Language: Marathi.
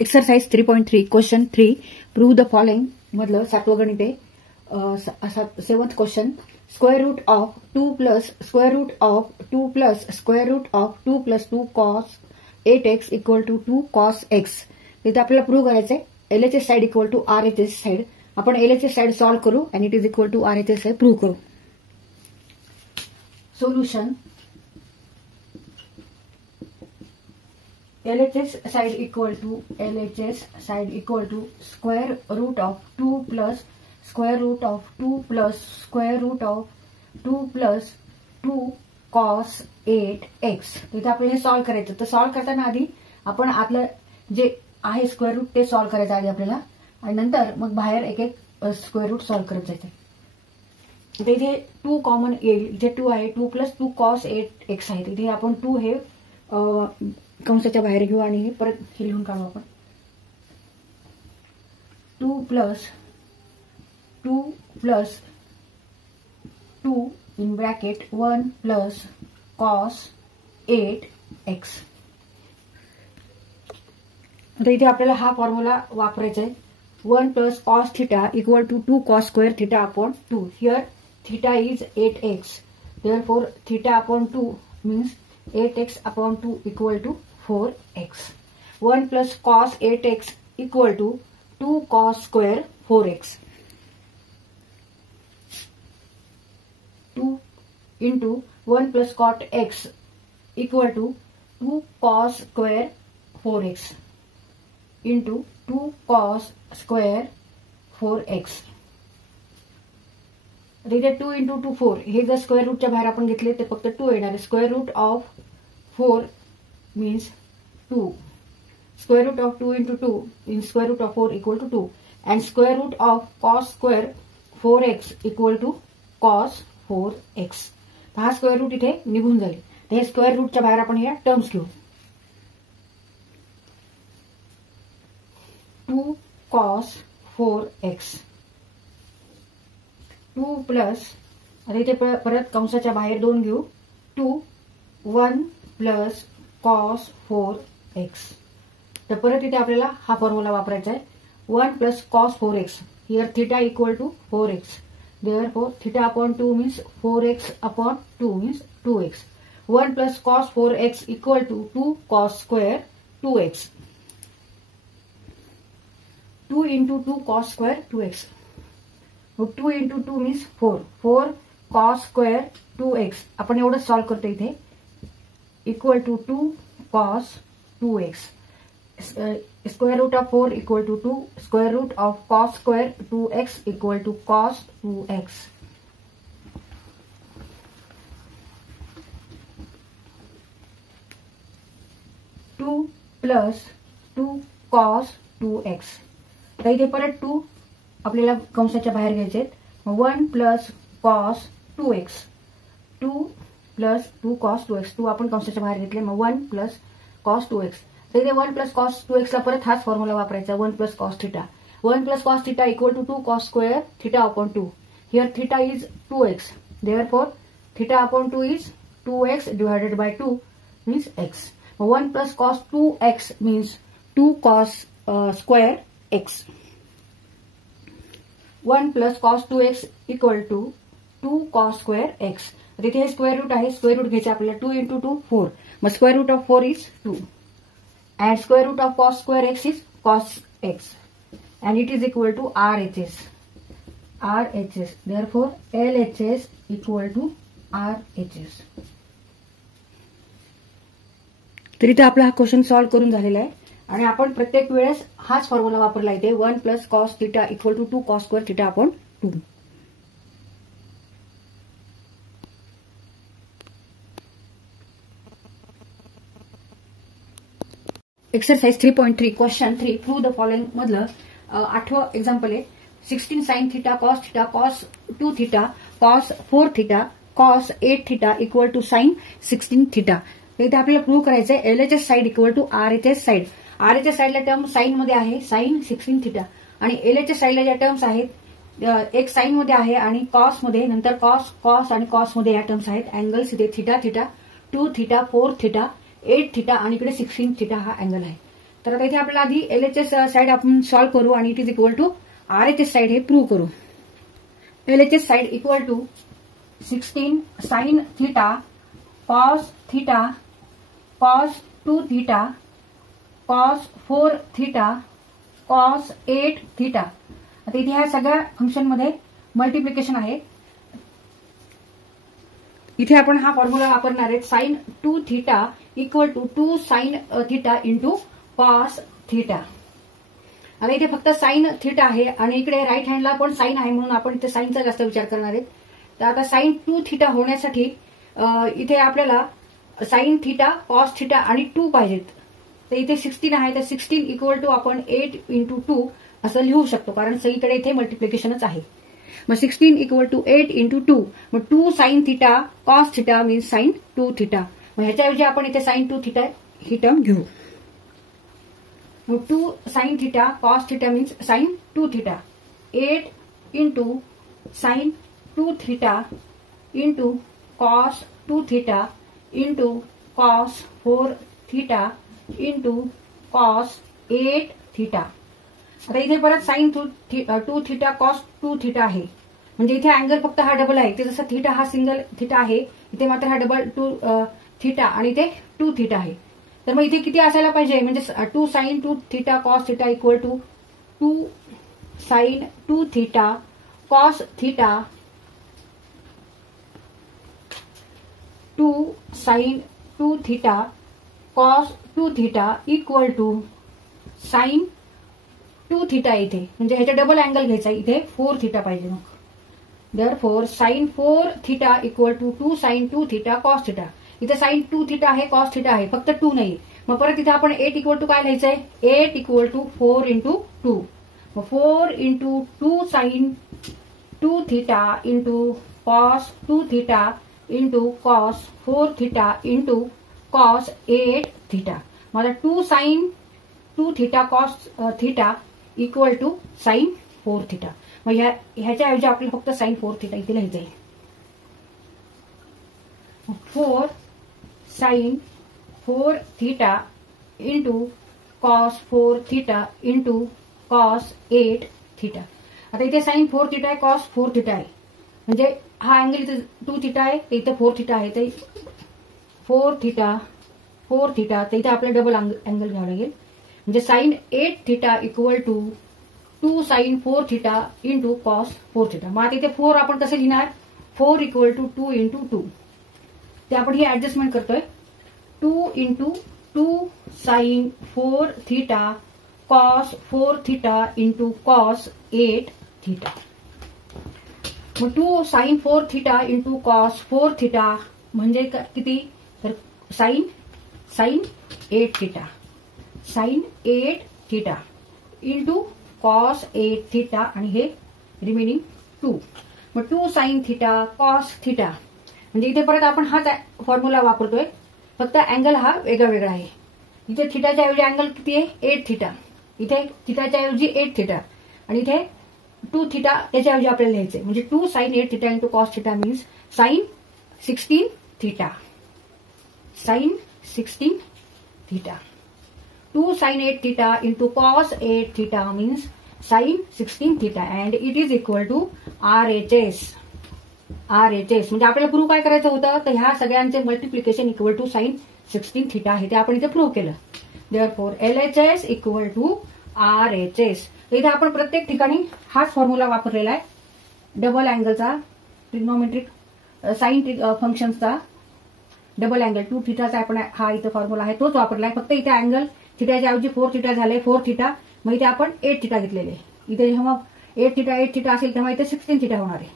Exercise 3.3 question 3 prove the following मधलं 7वं गणित आहे। 7th question square root of 2 plus square root of 2 plus square root of 2 plus 2 cos 8x equal to 2 cos x। इथे आपल्याला प्रूव्ह करायचंय LHS side equal to RHS side. आपण LHS साइड सॉल्व करू आणि it is equal to RHS side prove करू। Solution LHS side equal to square root of 2 plus square root of 2 plus square root of 2 plus 2 cos 8x। इथे आपल्याला हे सॉल्व करायचं। तर सॉल्व करताना आधी आपण आपलं जे आहे स्क्वेअर रूट ते सॉल्व करायचं आधी आपल्याला आणि नंतर मग बाहेर एक एक स्क्वेअर रूट सॉल्व करत जायचं। तर इथे 2 कॉमन येईल। इथे 2 आहे 2 प्लस 2 cos 8x आहे। इथे आपण 2 हे कंसाच्या बाहेर घेऊ आणि हे परत हे लिहून काढू आपण 2 plus 2 in bracket 1 plus cos 8x। आता इथे आपल्याला हा फॉर्म्युला वापरायचा आहे 1 plus cos theta equal to 2 cos square theta upon 2। Here theta is 8x, therefore theta upon 2 means 8x upon 2 equal to 4x। 1 plus cos 8x equal to 2 cos square 4x। 2 into 1 plus cot x equal to 2 cos square 4x into 2 cos square 4x। इथे 2 into 2 4 हे जर स्क्वेअर रूटच्या बाहेर आपण घेतले ते फक्त 2 येणार आहे। Square root of 4 means 2, square root of 2 into 2 in square root of 4 equal to 2 and square root of cos square 4x equal to cos 4x। हा स्क्वेअर रूट इथे निघून जाईल। तर हे स्क्वेअर रूटच्या बाहेर आपण या टर्म्स घेऊ 2 cos 4x 2 प्लस आता इथे परत कंसाच्या बाहेर 2 घेऊ 2 1 प्लस cos 4x। तर परत इथे आपल्याला हा फॉर्म्युला वापरायचा आहे 1 plus cos 4x। Here theta equal to 4x, therefore theta upon 2 means 4x upon 2 means 2x। 1 plus cos 4x equal to 2 cos square 2x। 2 into 2 cos square 2x। 2 into 2 means 4 cos square 2x। आपण एवढं सॉल्व करतो इथे equal to 2 cos 2x। Square root of 4 equal to 2 square root of cos square 2x equal to cos 2x। Two plus 2 cos 2x। तर इथे परत 2 आपल्याला कंसाच्या बाहेर घ्यायचे 1 plus cos 2x 2 plus 2 cos 2x। 2 आपण कंसाच्या बाहेर घेतले मग 1 प्लस cos 2x। तर इथे 1 प्लस cos 2x ला परत हाच फॉर्म्युला वापरायचा 1 plus cos theta. 1 plus cos theta equal to 2 cos square theta upon 2। Here theta is 2x, therefore theta upon 2 is 2x divided by 2 means x। 1 plus cos 2x means 2 cos square x। 1 plus cos 2x equal to 2 cos square x। इथे हे स्क्वेअर रूट आहे, स्क्वेअर रूट घ्यायचे आपल्याला 2 into 2 4। मग square root of 4 is 2 and square root of cos square x is cos x and it is equal to RHS। therefore LHS equal to RHS। तर इथे आपला हा क्वेश्चन सॉल्व करून झालेला आहे आणि आपण प्रत्येक वेळेस हाच फॉर्म्युला वापरला इथे 1 plus cos theta equal to 2 cos square theta upon 2। Exercise 3.3 question 3 prove the following मधलं 8वं एक्झाम्पल आहे 16 sin theta cos 2 theta cos 4 theta cos 8 theta equal to sin 16 theta. इथे आपल्याला प्रूव्ह करायचं आहे LHS side equal to RHS side. RHS साइडला टर्म साइन मध्ये आहे sin 16 थीटा आणि LHS साइडला ज्या टर्म्स आहेत एक साइन मध्ये आहे आणि cos मध्ये नंतर cos आणि cos मध्ये या टर्म्स आहेत। अँगल्स इथे थीटा 2 थीटा 4 थीटा 8 थीटा आणि इकडे 16 थीटा हा अँगल आहे। तर आता इथे आपल्याला आधी LHS साइड आपण सॉल्व्ह करू आणि it is equal to RHS side हे प्रूव्ह करू. LHS side equal to 16 sine theta cos theta cos 2 theta cos 4 theta cos 8 theta. आता इथे ह्या सगळ्या फंक्शनमध्ये मल्टिप्लिकेशन आहे. इथे आपण हा फॉर्म्युला वापरणार आहे. Sine 2 theta equal to 2 sine theta into cos theta. आता इथे फक्त साइन थीटा आहे आणि इकडे राईट हँडला पण साइन आहे म्हणून आपण इथे साइनचा जास्त विचार करणार आहे. तर आता साइन 2 थीटा होण्यासाठी इथे आपल्याला साइन थीटा कॉस थीटा आणि 2 पाहिजेत. तर इथे 16 आहे तर 16 इक्वल टू आपण 8 इंटू 2 असं लिहू शकतो कारण सगळीकडे इथे मल्टिप्लिकेशनच आहे. मग 16 इक्वल टू 8 इंटू 2 मग 2 sine theta cos theta means sign 2 theta. मग ह्याच्याऐवजी आपण इथे साइन 2 थीटा ही टर्म घेऊ. मग 2 sine theta cos theta means sign 2 theta 8 into sine 2 theta into cos 2 theta into cos 4 theta into cos 8 theta. आता इथे परत साइन 2 थीटा कॉस 2 थीटा आहे म्हणजे इथे अँगल फक्त हा डबल आहे. इथे जसं थीटा हा सिंगल थीटा आहे इथे मात्र हा डबल 2 थीटा आणि इथे 2 थीटा आहे. तर मग इथे किती असायला पाहिजे म्हणजे 2 sine 2 theta cos theta equal to 2 sine 2 theta cos थीटा 2 sine 2 theta cos 2 theta equal to sine 2 theta इथे म्हणजे ह्याचा डबल अँगल घ्यायचा इथे 4 थीटा पाहिजे. मग therefore sine 4 theta equal to 2 sine 2 theta cos theta. इथे साइन 2 थीटा आहे कॉस थीटा आहे फक्त 2 नाही. मग परत इथे आपण 8 इक्वल टू काय लिहायचंय 8 इक्वल टू 4 इंटू 2. मग 4 into 2 sine 2 theta into cos 2 theta into cos 4 theta into cos 8 theta. मला 2 sine 2 theta cos theta equal to sine 4 theta. मग ह्याच्याऐवजी आपल्याला फक्त साइन 4 थीटा इथे लिहायचंय. 4 sine 4 theta into cos 4 theta into cos 8 theta. आता इथे साइन 4 थीटा आहे कॉस 4 थीटा आहे म्हणजे हा अँगल इथे 2 थीटा आहे इथे 4 थीटा आहे ते 4 थीटा तर इथे आपल्याला डबल अँगल घ्यावं लागेल म्हणजे sine 8 theta equal to 2 sine 4 theta into cos 4 theta. मग आता इथे 4 आपण कसं लिहिणार 4 इक्वल टू 2 इंटू 2 ते आपण ही ऍडजस्टमेंट करतोय. 2 into 2 sine 4 theta cos 4 theta into cos 8 theta. मग 2 sine 4 theta into cos 4 theta म्हणजे किती तर sine 8 theta sine 8 theta into cos 8 theta आणि हे रिमेनिंग 2. मग 2 साइन थीटा कॉस थीटा म्हणजे इथे परत आपण हाच फॉर्म्युला वापरतोय फक्त अँगल हा वेगळा वेगळा आहे. इथे थीटाच्या ऐवजी अँगल किती आहे 8 थीटा इथे थीटाच्या ऐवजी 8 थीटा आणि इथे 2 थीटा त्याच्याऐवजी आपल्याला लिहायचे म्हणजे 2 sine 8 theta into cos theta means sine 16 theta sine 16 theta. 2 sine 8 theta into cos 8 theta means sine 16 theta and it is equal to RHS. म्हणजे आपल्याला प्रूव्ह काय करायचं होतं तर ह्या सगळ्यांचे multiplication equal to sine 16 theta आहे ते आपण इथे प्रूव्ह केलं. Therefore LHS equal to RHS. इथे आपण प्रत्येक ठिकाणी हाच फॉर्म्युला वापरलेला आहे. डबल अँगलचा ट्रिग्नोमेट्रिक साइन फंक्शनचा डबल अँगल 2 थीटाचा आपण हा इथे फॉर्म्युला आहे तोच वापरलाय फक्त इथे अँगल थीटाच्या ऐवजी 4 थीटा झाले 4 थीटा मग इथे आपण 8 थीटा घेतलेले. इथे जेव्हा 8 थीटा असेल तेव्हा इथे 16 थीटा होणार आहे.